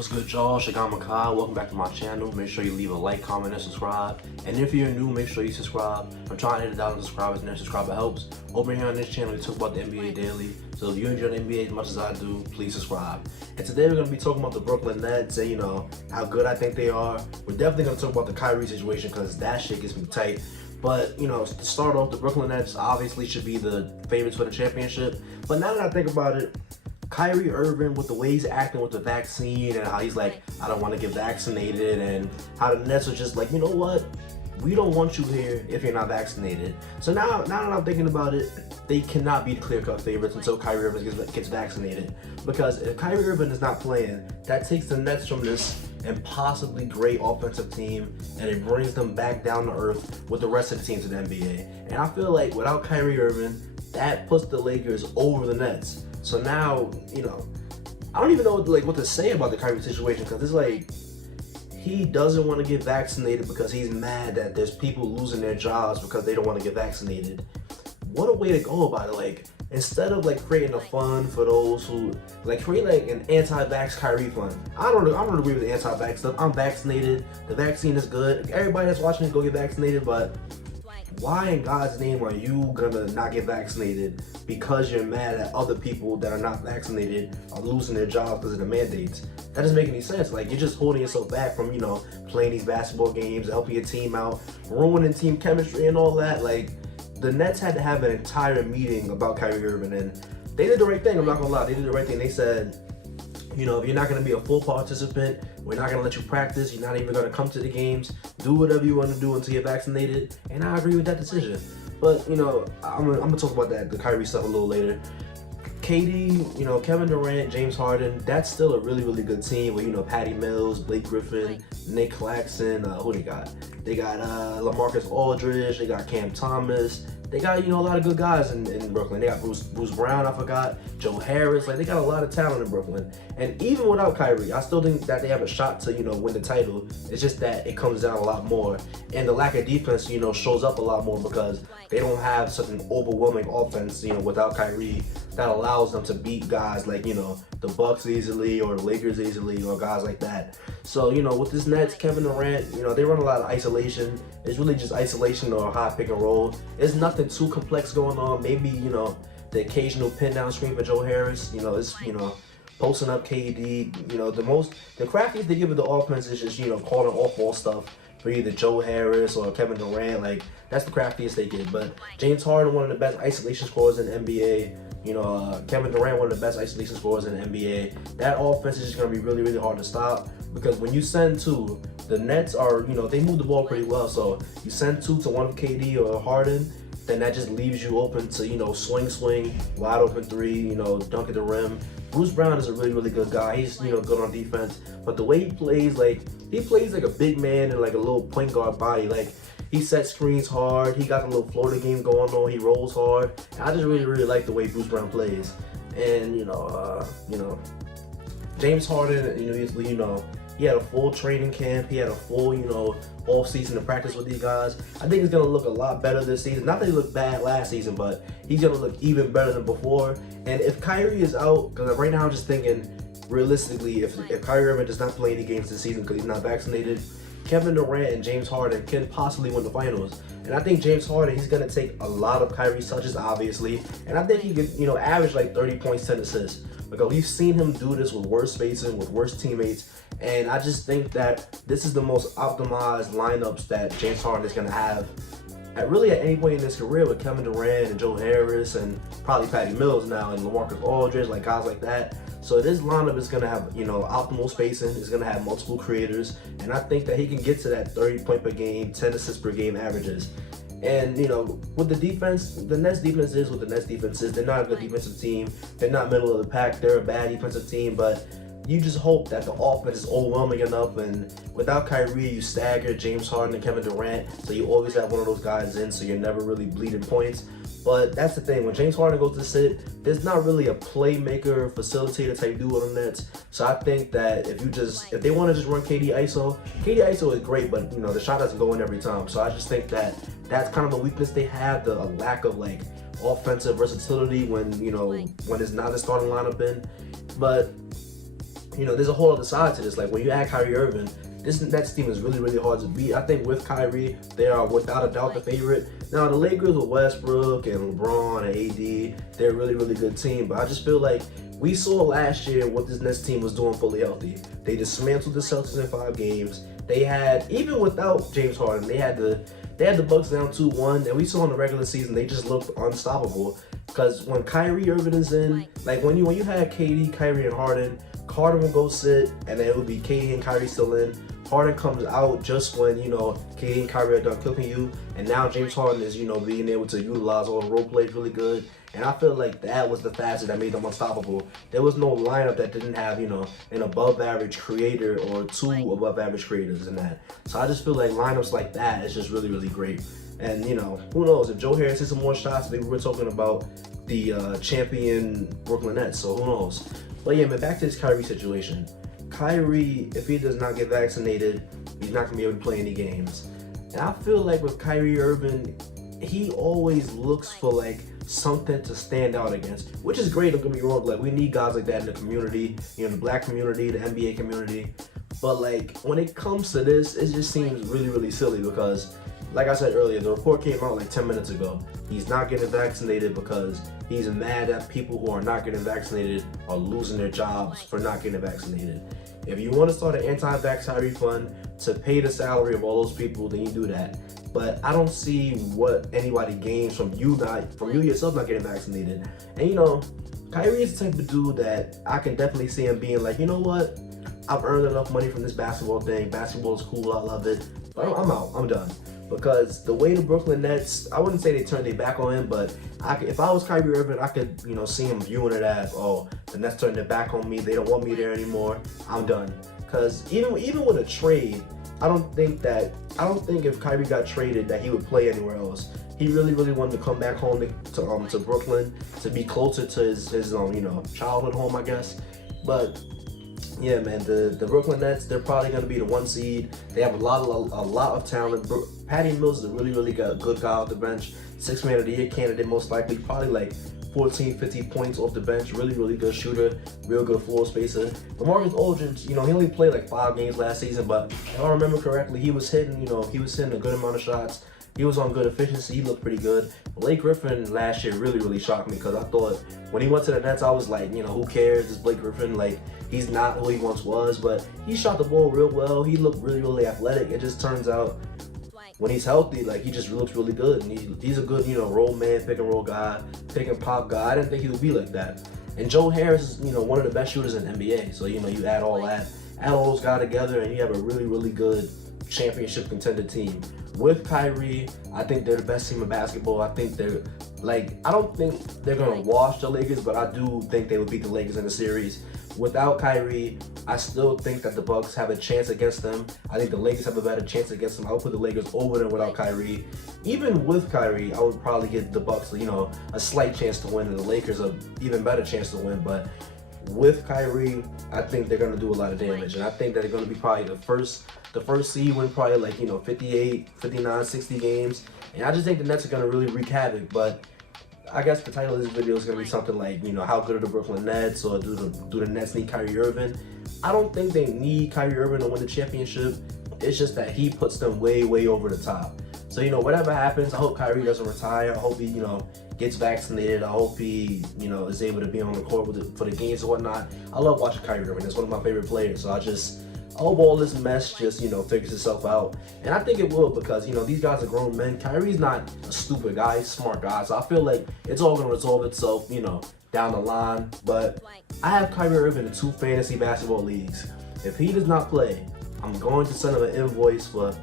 What's good, y'all? Shagan Makai. Welcome back to my channel. Make sure you leave a like, comment, and subscribe. And if you're new, make sure you subscribe. I'm trying to hit 1,000 subscribers, and every subscriber helps. Over here on this channel, we talk about the NBA daily. So if you enjoy the NBA as much as I do, please subscribe. And today we're going to be talking about the Brooklyn Nets and, how good I think they are. We're definitely going to talk about the Kyrie situation because that shit gets me tight. But, to start off, the Brooklyn Nets obviously should be the favorites for the championship. But now that I think about it, Kyrie Irving, with the way he's acting with the vaccine and how he's like, I don't want to get vaccinated, and how the Nets are just like, you know what? We don't want you here if you're not vaccinated. So now that I'm thinking about it, they cannot be the clear-cut favorites until Kyrie Irving gets vaccinated. Because if Kyrie Irving is not playing, that takes the Nets from this impossibly great offensive team and it brings them back down to earth with the rest of the teams in the NBA. And I feel like without Kyrie Irving, that puts the Lakers over the Nets. So now, I don't even know what to say about the Kyrie situation, because it's like he doesn't want to get vaccinated because he's mad that there's people losing their jobs because they don't want to get vaccinated. What a way to go about it. Like, instead of creating a fund for those who create an anti-vax Kyrie fund. I don't agree with the anti-vax stuff. I'm vaccinated. The vaccine is good. Everybody that's watching it, go get vaccinated, but why in God's name are you gonna not get vaccinated because you're mad at other people that are not vaccinated are losing their jobs because of the mandates? That doesn't make any sense. Like, you're just holding yourself back from, playing these basketball games, helping your team out, ruining team chemistry and all that. Like, the Nets had to have an entire meeting about Kyrie Irving, and they did the right thing. I'm not gonna lie, they did the right thing. They said, if you're not going to be a full participant, we're not going to let you practice, you're not even going to come to the games, do whatever you want to do until you're vaccinated, and I agree with that decision. But, I'm going to talk about the Kyrie stuff a little later. KD, Kevin Durant, James Harden, that's still a really, really good team with, Patty Mills, Blake Griffin, Nick Claxton, who they got? They got LaMarcus Aldridge, they got Cam Thomas, they got, a lot of good guys in Brooklyn. They got Bruce Brown, I forgot, Joe Harris. They got a lot of talent in Brooklyn. And even without Kyrie, I still think that they have a shot to, win the title. It's just that it comes down a lot more. And the lack of defense, shows up a lot more because they don't have such an overwhelming offense, without Kyrie that allows them to beat guys like, the Bucks easily or the Lakers easily or guys like that. So, with this Nets, Kevin Durant, they run a lot of isolation. It's really just isolation or high pick and roll. There's nothing too complex going on. Maybe, the occasional pin down screen for Joe Harris, it's, posting up KD, the craftiest they give it the offense is just, calling off ball stuff for either Joe Harris or Kevin Durant. Like, that's the craftiest they get. But James Harden, one of the best isolation scorers in the NBA. Kevin Durant, one of the best isolation scorers in the NBA. That offense is just going to be really, really hard to stop, because when you send two, the Nets are, they move the ball pretty well. So you send two to one of KD or Harden, then that just leaves you open to, swing, wide open three, dunk at the rim. Bruce Brown is a really, really good guy. He's, good on defense. But the way he plays like a big man and like a little point guard body. Like, he sets screens hard. He got a little Florida game going on. He rolls hard. And I just really, really like the way Bruce Brown plays. And, James Harden, he had a full training camp. He had a full, off season to practice with these guys. I think he's going to look a lot better this season. Not that he looked bad last season, but he's going to look even better than before. And if Kyrie is out, because right now I'm just thinking, realistically, if Kyrie Irving does not play any games this season because he's not vaccinated, Kevin Durant and James Harden can possibly win the finals. And I think James Harden, he's going to take a lot of Kyrie's touches, obviously. And I think he could, average 30 points, 10 assists. Because we've seen him do this with worse spacing, with worse teammates. And I just think that this is the most optimized lineups that James Harden is going to have at any point in his career, with Kevin Durant and Joe Harris and probably Patty Mills now and LaMarcus Aldridge, guys like that. So this lineup is going to have, optimal spacing. It's going to have multiple creators. And I think that he can get to that 30 point per game, 10 assists per game averages. And, with the defense, the Nets defense is what the Nets defense is. They're not a good defensive team. They're not middle of the pack. They're a bad defensive team. But you just hope that the offense is overwhelming enough. And without Kyrie, you stagger James Harden and Kevin Durant. So you always have one of those guys in, so you're never really bleeding points. But that's the thing. When James Harden goes to sit, there's not really a playmaker, facilitator type dude on the Nets. So I think that if they want to just run KD ISO is great, but the shot doesn't go in every time. So I just think that that's kind of a weakness they have, the lack of offensive versatility when it's not a starting lineup in. But there's a whole other side to this. Like when you add Kyrie Irving, this Nets team is really, really hard to beat. I think with Kyrie, they are without a doubt the favorite. Now the Lakers with Westbrook and LeBron and AD, they're a really, really good team. But I just feel like we saw last year what this Nets team was doing fully healthy. They dismantled the Celtics in 5 games. They had, even without James Harden, they had the Bucks down 2-1, and we saw in the regular season they just looked unstoppable. Because when Kyrie Irving is in, like when you had KD, Kyrie, and Harden will go sit, and then it would be KD and Kyrie still in. Harden comes out just when, KD and Kyrie are done cooking you, and now James Harden is, being able to utilize all the role plays really good. And I feel like that was the facet that made them unstoppable. There was no lineup that didn't have, an above average creator or 2 above average creators in that. So I just feel like lineups like that is just really, really great. And, who knows, if Joe Harris hits some more shots, maybe we're talking about the champion Brooklyn Nets, so who knows. But yeah, man, back to this Kyrie situation. Kyrie, if he does not get vaccinated, he's not going to be able to play any games. And I feel like with Kyrie Irving, he always looks for like something to stand out against, which is great, don't get me wrong. Like, we need guys like that in the community, the black community, the NBA community. But like, when it comes to this, it just seems really, really silly because, like I said earlier, the report came out like 10 minutes ago. He's not getting vaccinated because he's mad that people who are not getting vaccinated are losing their jobs for not getting vaccinated. If you want to start an anti-vax refund to pay the salary of all those people, then you do that. But I don't see what anybody gains from you yourself not getting vaccinated. And Kyrie is the type of dude that I can definitely see him being like, you know what? I've earned enough money from this basketball thing. Basketball is cool, I love it. But I'm out, I'm done. Because the way the Brooklyn Nets, I wouldn't say they turned their back on him, but if I was Kyrie Irving, I could, see him viewing it as, oh, the Nets turned their back on me. They don't want me there anymore. I'm done. Because even with a trade, I don't think if Kyrie got traded that he would play anywhere else. He really, really wanted to come back home to Brooklyn to be closer to his childhood home, I guess. But yeah, man, the Brooklyn Nets, they're probably going to be the 1 seed. They have a lot of talent. Patty Mills is a really, really good guy off the bench. 6th Man of the Year candidate, most likely. Probably like 14, 15 points off the bench. Really, really good shooter. Real good floor spacer. LaMarcus Aldridge, he only played like 5 games last season, but if I remember correctly, he was hitting a good amount of shots. He was on good efficiency. He looked pretty good. Blake Griffin last year really, really shocked me because I thought when he went to the Nets, I was like, who cares? It's Blake Griffin. Like, he's not who he once was, but he shot the ball real well. He looked really, really athletic. It just turns out when he's healthy, like, he just looks really good. And he's a good, roll man, pick and roll guy, pick and pop guy. I didn't think he would be like that. And Joe Harris is, one of the best shooters in the NBA. So, you add all those guys together and you have a really, really good championship contender team. With Kyrie, I think they're the best team in basketball. I think I don't think they're going to wash the Lakers, but I do think they would beat the Lakers in the series. Without Kyrie, I still think that the Bucks have a chance against them. I think the Lakers have a better chance against them. I would put the Lakers over them without Kyrie. Even with Kyrie, I would probably give the Bucks, a slight chance to win, and the Lakers an even better chance to win. But with Kyrie, I think they're going to do a lot of damage, and I think that they're going to be probably the first seed, win probably like 58, 59, 60 games. And I just think the Nets are going to really wreak havoc. But I guess the title of this video is going to be something like, how good are the Brooklyn Nets, or do the Nets need Kyrie Irving? I don't think they need Kyrie Irving to win the championship. It's just that he puts them way, way over the top. So, whatever happens, I hope Kyrie doesn't retire. I hope he, gets vaccinated. I hope he, is able to be on the court for the games and whatnot. I love watching Kyrie Irving. It's one of my favorite players. So I hope all this mess just, figures itself out. And I think it will because, these guys are grown men. Kyrie's not a stupid guy. He's a smart guy. So I feel like it's all going to resolve itself, down the line. But I have Kyrie Irving in 2 fantasy basketball leagues. If he does not play, I'm going to send him an invoice for,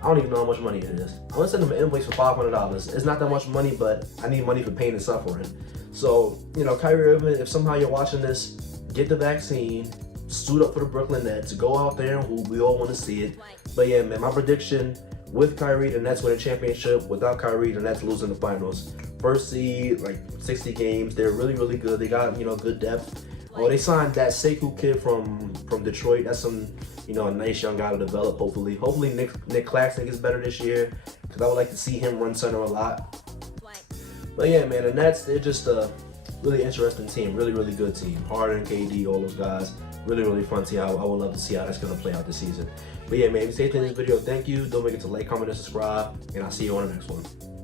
I don't even know how much money it is. I'm going to send him an invoice for $500. It's not that much money, but I need money for pain and suffering. So, Kyrie Irving, if somehow you're watching this, get the vaccine, suit up for the Brooklyn Nets, go out there and hoop. We all want to see it. But yeah, man, my prediction, with Kyrie, the Nets win a championship. Without Kyrie, the Nets lose in the finals. First seed, like 60 games. They're really, really good. They got, good depth. Oh, they signed that Sekou kid from Detroit. That's some, a nice young guy to develop, hopefully. Hopefully Nick Claxton gets better this year, because I would like to see him run center a lot. But yeah, man, the Nets, they're just a really interesting team. Really, really good team. Harden, KD, all those guys. really, really fun to see how I would love to see how that's going to play out this season. But yeah, man, if you stay tuned in this video, thank you. Don't forget to like, comment, and subscribe, and I'll see you on the next one.